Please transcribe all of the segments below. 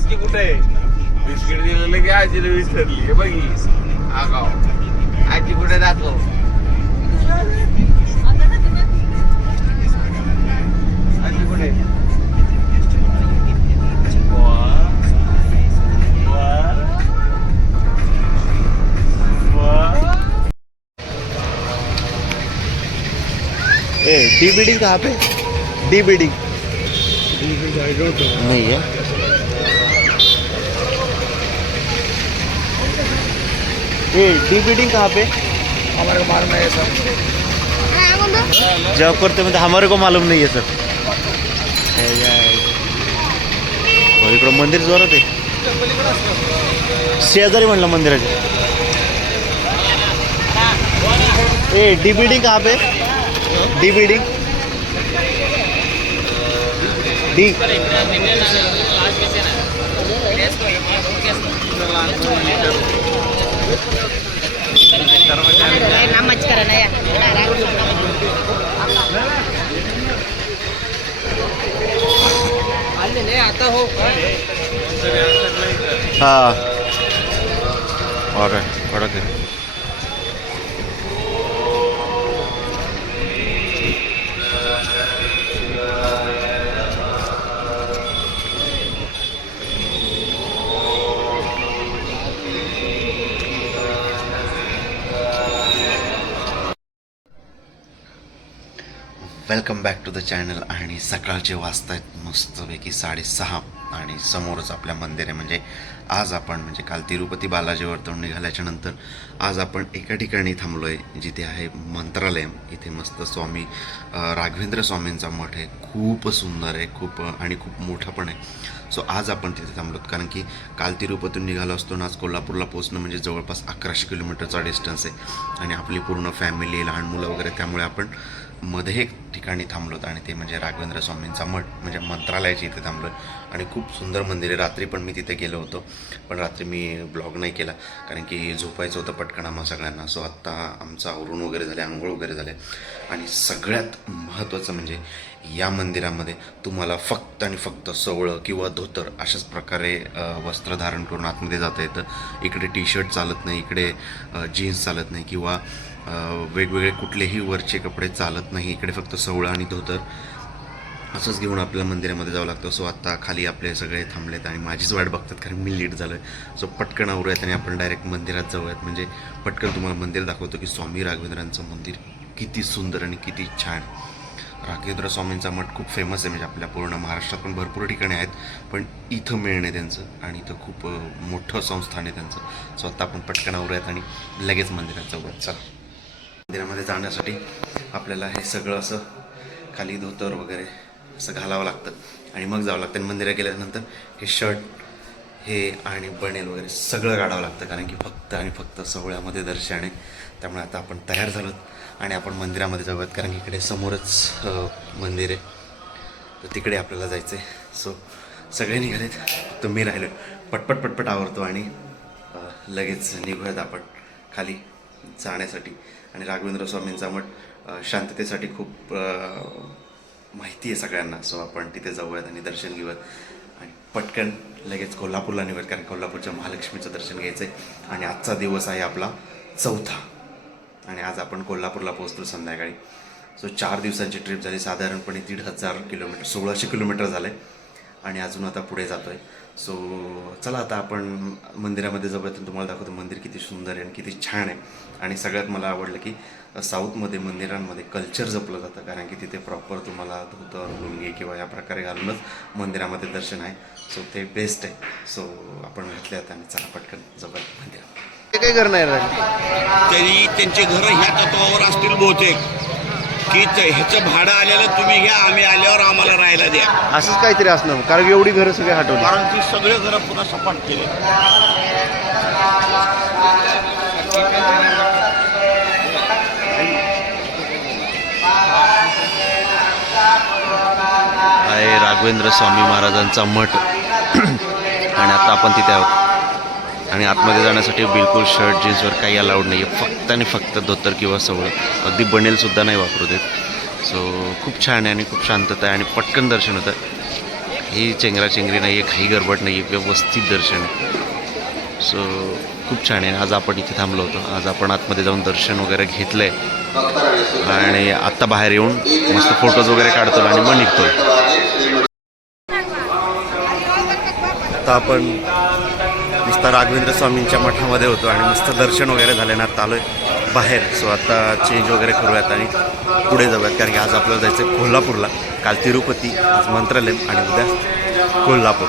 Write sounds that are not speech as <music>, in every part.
आजी कुठे? आहे बिस्किट दिलेलं की आजीला विसरली. हे बघी. आगाव. आजी कुठे दाखव? आजी कुठे. ए डी बिल्डिंग कहाँ पे? डी बिल्डिंग नहीं है? ए डी बिल्डिंग कहाँ पे? हमारे को मालूम है सब। जॉब करते म्हणजे हमारे को मालूम नाही आहे सर। इकडं मंदिर जोरात आहे. शेजारी म्हणलं मंदिराचे ए डी बिल्डिंग कहाँ पे? डी बिल्डिंग डी नामच करा ना या हाँ. और कडक welcome back to the channel आणि सकाळचे वाजत आहेत मस्तपैकी साडेसहा. आणि समोरच आपल्या मंदिर. आहे म्हणजे आज आपण म्हणजे काल तिरुपती बालाजीवरतून निघाल्याच्या नंतर आज आपण एका ठिकाणी थांबलो आहे जिथे आहे मंत्रालय. इथे मस्त स्वामी राघवेंद्र स्वामींचा मठ आहे. खूप सुंदर आहे खूप आणि खूप मोठा पण आहे. सो आज आपण तिथे थांबलो कारण की काल तिरुपतीतून निघालो असतो ना आज कोल्हापूरला पोहोचणं म्हणजे जवळपास अकराशे किलोमीटरचा डिस्टन्स आहे. आणि आपली पूर्ण फॅमिली लहान मुलं वगैरे त्यामुळे आपण मध्ये एक ठिकाणी थांबलोत आणि ते म्हणजे राघवेंद्र स्वामींचा मठ म्हणजे मंत्रालयाच्या इथे थांबलो. आणि खूप सुंदर मंदिर आहे. रात्री पण मी तिथे गेलो होतो पण रात्री मी ब्लॉग नाही केला. कारण की झोपायचं होतं पटकन आम्हा सगळ्यांना. सो आत्ता आमचं आवरून वगैरे झाले आंघोळ वगैरे झाले. आणि सगळ्यात महत्त्वाचं म्हणजे या मंदिरामध्ये तुम्हाला फक्त आणि फक्त सवळं किंवा धोतर अशाच प्रकारे वस्त्र धारण करून आतमध्ये जाता येतं. इकडे टी शर्ट चालत नाही इकडे जीन्स चालत नाही किंवा वेगवेगळे कुठलेही वरचे कपडे चालत नाही. इकडे फक्त सोवळं आणि धोतर असंच घेऊन आपल्याला मंदिरामध्ये जावं लागतं. सो आत्ता खाली आपले सगळे थांबलेत आणि माझीच वाट बघतात कारण मी लेट झालं आहे सो पटकन आवरूयात आणि आपण डायरेक्ट मंदिरात जाऊयात म्हणजे पटकन तुम्हाला मंदिर दाखवतो की स्वामी राघवेंद्रांचं मंदिर किती सुंदर आणि किती छान. राघवेंद्र स्वामींचा मठ खूप फेमस आहे. म्हणजे आपल्या पूर्ण महाराष्ट्रात पण भरपूर ठिकाणी आहेत. पण इथं मिळणे त्यांचं आणि इथं खूप मोठं संस्थान आहे त्यांचं. सो आत्ता आपण पटकन आवरूयात आणि लगेच मंदिरात जाऊयात. चला. मंदिरामध्ये जाण्यासाठी आपल्याला हे सगळं असं खाली धोतर वगैरे असं घालावं लागतं. आणि मग जावं लागतं. आणि मंदिरात गेल्यानंतर हे शर्ट हे आणि बनेल वगैरे सगळं काढावं लागतं. कारण की फक्त आणि फक्त सोहळ्यामध्ये दर्शन आहे त्यामुळे आता आपण तयार झालो आणि आपण मंदिरामध्ये जाऊयात. कारण की इकडे समोरच मंदिर आहे. तर तिकडे आपल्याला जायचं आहे सो सगळे निघालेत. फक्त मी राहिलो पटपट पटपट आवरतो आणि लगेच निघूयात आपण खाली. जाण्यासाठी. आणि राघवेंद्र स्वामींचा मठ शांततेसाठी खूप माहिती आहे सगळ्यांना. सो आपण तिथे जाऊयात आणि दर्शन घेऊयात. आणि पटकन लगेच कोल्हापूरला निघूयात कारण कोल्हापूरच्या महालक्ष्मीचं दर्शन घ्यायचं आहे आणि आजचा दिवस आहे आपला चौथा. आणि आज आपण कोल्हापूरला पोहोचतो संध्याकाळी. सो चार दिवसांची ट्रिप झाली. साधारणपणे दीड हजार किलोमीटर सोळाशे किलोमीटर झालं आहे आणि अजून आता पुढे जातो आहे सो चला आता आपण मंदिरामध्ये जाऊयात आणि तुम्हाला दाखवतो मंदिर किती सुंदर आहे आणि किती छान आहे. आणि सगळ्यात मला आवडलं की साऊथमध्ये मंदिरांमध्ये कल्चर जपलं जातं. कारण की तिथे प्रॉपर तुम्हाला धोतर लुंगी किंवा या प्रकारे घालूनच मंदिरामध्ये दर्शन आहे. सो ते बेस्ट आहे. सो आपण घातले आता आणि चला पटकन जाऊयात मंदिरात. ते काय करणार तरी त्यांचे घर ह्या तत्वावर असतील बहुतेक. की ह्याचं भाडं आलेलं तुम्ही घ्या आम्ही आल्यावर आम्हाला राहायला द्या. असंच काहीतरी असणार. कारण की एवढी घरं सगळी हटवली. कारण ती सगळे घरं पुन्हा सपाट केले. आहे राघवेंद्र स्वामी महाराजांचा मठ. <clears throat> आणि आता आपण तिथे आहोत. आणि आतमध्ये जाण्यासाठी बिलकुल शर्ट जीन्सवर काही अलाउड नाही आहे फक्त आणि फक्त धोतर किंवा सवळ. अगदी बनेलसुद्धा नाही वापरू देत. सो खूप छान आहे आणि खूप शांतता आहे आणि पटकन दर्शन होतं. ही चेंगराचेंगरी नाही आहे काही गडबड नाही आहे व्यवस्थित दर्शन आहे. सो खूप छान आहे. आज आपण इथे थांबलो होतो. आज आपण आतमध्ये जाऊन दर्शन वगैरे घेतलं आहे आणि आत्ता बाहेर येऊन मस्त फोटोज वगैरे काढतो आणि मग निघतो आता आपण नुसतं राघवेंद्र स्वामींच्या मठामध्ये होतो आणि मस्त दर्शन वगैरे झाले ना आता आलो आहे बाहेर. सो आता चेंज वगैरे करूयात आणि पुढे जाऊयात कारण की आज आपल्याला जायचं आहे कोल्हापूरला. काल तिरुपती आज मंत्रालय आणि उद्या कोल्हापूर.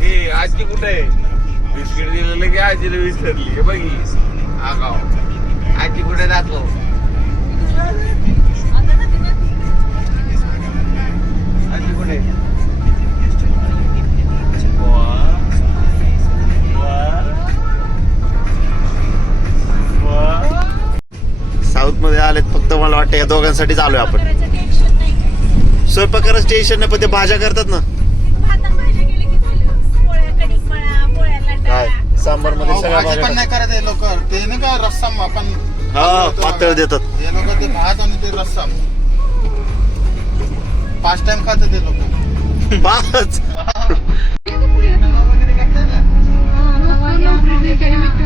हे आजी कुठे आहे? बिस्किट दिलेलं की आजीला विसरली. हे बघी आगाव हो? आजी कुठे जातो? मला वाटतं या दोघांसाठीच आलोय आपण. स्वयंपाकाचं टेन्शन नाही पण ते भाज्या करतात ना. काय सांबारमध्ये सगळ्या भाजी पण भाज्या नाही करत हे लोक. ते नाही का रस्सम आपण हा पातळ देतात. हे लोक ते भात आणि ते रस्सम. पाच टाइम खाते ते लोक. पाच? <laughs>